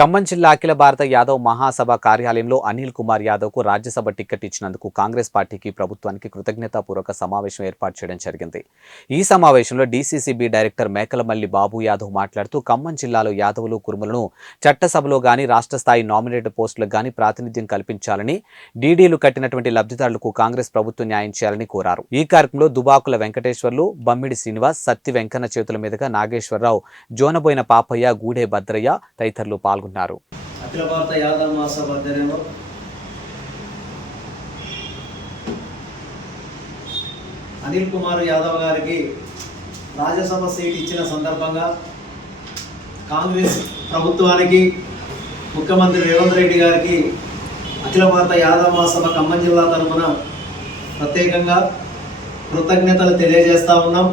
ఖమ్మం జిల్లా అఖిల భారత యాదవ్ మహాసభ కార్యాలయంలో అనిల్ కుమార్ యాదవ్కు రాజ్యసభ టికెట్ ఇచ్చినందుకు కాంగ్రెస్ పార్టీకి ప్రభుత్వానికి కృతజ్ఞతాపూర్వక సమావేశం ఏర్పాటు చేయడం జరిగింది. ఈ సమావేశంలో డీసీసీబీ డైరెక్టర్ మేకలమల్లి బాబు యాదవ్ మాట్లాడుతూ ఖమ్మం జిల్లాలో యాదవులు కురుమలను చట్టసభలో గాని రాష్ట్ర స్థాయి నామినేటెడ్ పోస్టులకు గాని ప్రాతినిధ్యం కల్పించాలని, డీడీలు కట్టినటువంటి లబ్ధిదారులకు కాంగ్రెస్ ప్రభుత్వం న్యాయం చేయాలని కోరారు. ఈ కార్యక్రమంలో దుబాకుల వెంకటేశ్వర్లు, బమ్మిడి శ్రీనివాస్, సత్తి వెంకన్న చేతుల మీదుగా నాగేశ్వరరావు, జోనబోయిన పాపయ్య, గూడే భద్రయ్య తదితరులు పాల్గొన్నారు. అఖిల భారత యాదవ్ మహాసభ ఆధ్వర్యంలో అనిల్ కుమార్ యాదవ్ గారికి రాజ్యసభ సీట్ ఇచ్చిన సందర్భంగా కాంగ్రెస్ ప్రభుత్వానికి, ముఖ్యమంత్రి రేవంత్ రెడ్డి గారికి అఖిల భారత యాదవ్ మహాసభ ఖమ్మం జిల్లా తరఫున ప్రత్యేకంగా కృతజ్ఞతలు తెలియజేస్తూ ఉన్నాం.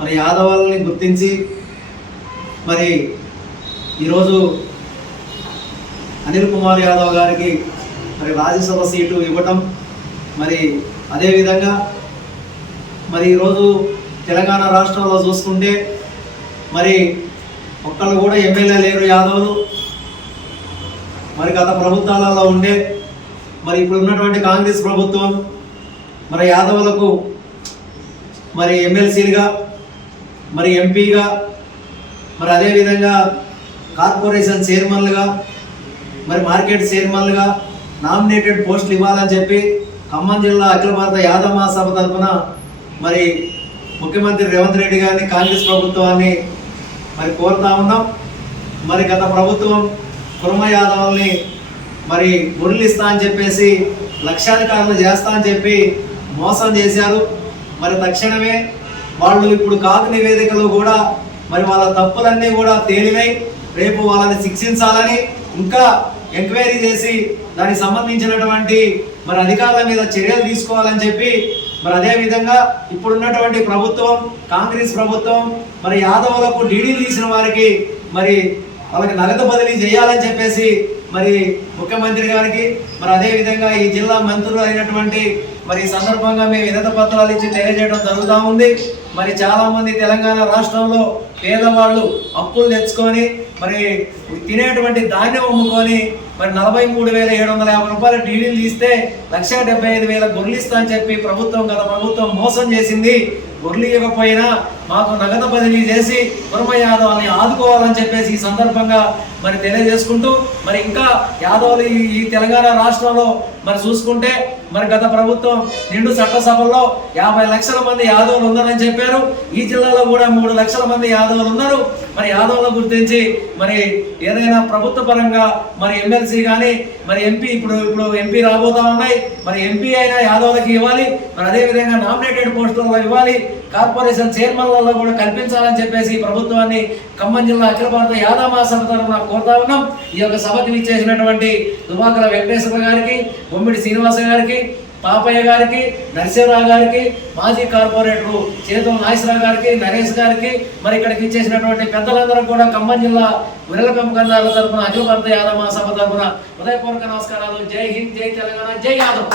మరి యాదవులని గుర్తించి మరి ఈరోజు అనిల్ కుమార్ యాదవ్ గారికి మరి రాజ్యసభ సీటు ఇవ్వటం, మరి అదేవిధంగా మరి ఈరోజు తెలంగాణ రాష్ట్రంలో చూసుకుంటే మరి ఒక్కళ్ళు కూడా ఎమ్మెల్యే లేరు యాదవులు. మరి గత ప్రభుత్వాలలో ఉండే మరి ఇప్పుడు ఉన్నటువంటి కాంగ్రెస్ ప్రభుత్వం మరి యాదవులకు మరి ఎమ్మెల్సీలుగా, మరి ఎంపీగా, మరి అదేవిధంగా కార్పొరేషన్ చైర్మన్లుగా, మరి మార్కెట్ చైర్మన్లుగా నామినేటెడ్ పోస్టులు ఇవ్వాలని చెప్పి ఖమ్మం జిల్లా అఖిల భారత యాదవ్ మహాసభ తరఫున మరి ముఖ్యమంత్రి రేవంత్ రెడ్డి గారిని, కాంగ్రెస్ ప్రభుత్వాన్ని మరి కోరుతా ఉన్నాం. మరి గత ప్రభుత్వం కుర్మ యాదవుల్ని మరి గుర్లిస్తా అని చెప్పేసి, లక్షాధికారులు చేస్తా అని చెప్పి మోసం చేశారు. మరి తక్షణమే వాళ్ళు ఇప్పుడు కాకు నివేదికలు కూడా మరి వాళ్ళ తప్పులన్నీ కూడా తేలినాయి. రేపు వాళ్ళని శిక్షించాలని, ఇంకా ఎంక్వైరీ చేసి దానికి సంబంధించినటువంటి మరి అధికారుల మీద చర్యలు తీసుకోవాలని చెప్పి, మరి అదేవిధంగా ఇప్పుడున్నటువంటి ప్రభుత్వం, కాంగ్రెస్ ప్రభుత్వం మరి యాదవులకు డీడీలు తీసిన వారికి మరి వాళ్ళకి నగదు బదిలీ చేయాలని చెప్పేసి మరి ముఖ్యమంత్రి గారికి, మరి అదేవిధంగా ఈ జిల్లా మంత్రులు అయినటువంటి మరి ఈ సందర్భంగా మేము వినతి పత్రాలు ఇచ్చి తెలియజేయడం జరుగుతూ ఉంది. మరి చాలామంది తెలంగాణ రాష్ట్రంలో పేదవాళ్ళు అప్పులు తెచ్చుకొని మరి తినేటువంటి ధాన్యం అమ్ముకొని మరి 43,750 రూపాయల డీడీలు తీస్తే 1,75,000 గొర్రెలు ఇస్తా అని చెప్పి గత ప్రభుత్వం మోసం చేసింది. గొర్రెలు ఇవ్వకపోయినా మాకు నగదు బదిలీ చేసి కుర్మ యాదవ్ని ఆదుకోవాలని చెప్పేసి ఈ సందర్భంగా మరి తెలియజేసుకుంటూ, మరి ఇంకా యాదవులు ఈ తెలంగాణ రాష్ట్రంలో మరి చూసుకుంటే మరి గత ప్రభుత్వం నిండు చట్టసభల్లో 50 లక్షల మంది యాదవులు ఉన్నారని చెప్పారు. ఈ జిల్లాలో కూడా 3 లక్షల మంది యాదవులు ఉన్నారు. మరి యాదవులను గుర్తించి మరి ఏదైనా ప్రభుత్వ పరంగా మరి ఎమ్మెల్సీ కానీ మరి ఎంపీ ఇప్పుడు ఎంపీ రాబోతా ఉన్నాయి. మరి ఎంపీ అయినా యాదవులకి ఇవ్వాలి. మరి అదేవిధంగా నామినేటెడ్ పోస్టులలో ఇవ్వాలి. కార్పొరేషన్ చైర్మన్లలో కూడా కల్పించాలని చెప్పేసి ప్రభుత్వాన్ని ఖమ్మం జిల్లా అఖిల భారత యాదవ్ మహాసభ తరఫున కోరుతా ఉన్నాం. ఈ యొక్క సభకి విచ్చేసినటువంటి దుబాకుల వెంకటేశ్వర గారికి, బొమ్మిడి శ్రీనివాస గారికి, పాపయ్య గారికి, నరసింహరావు గారికి, మాజీ కార్పొరేటరు చేతుల నాగేశ్వరరావు గారికి, నరేష్ గారికి, మరి ఇక్కడికి ఇచ్చేసినటువంటి పెద్దలందరూ కూడా ఖమ్మం జిల్లా గొర్రెల పెంపకందారుల తరఫున అఖిల భారత యాదవ్ మహాసభ తరఫున హృదయపూర్వక నమస్కారాలు. జై హింద్, జై తెలంగాణ, జై యాదవ్.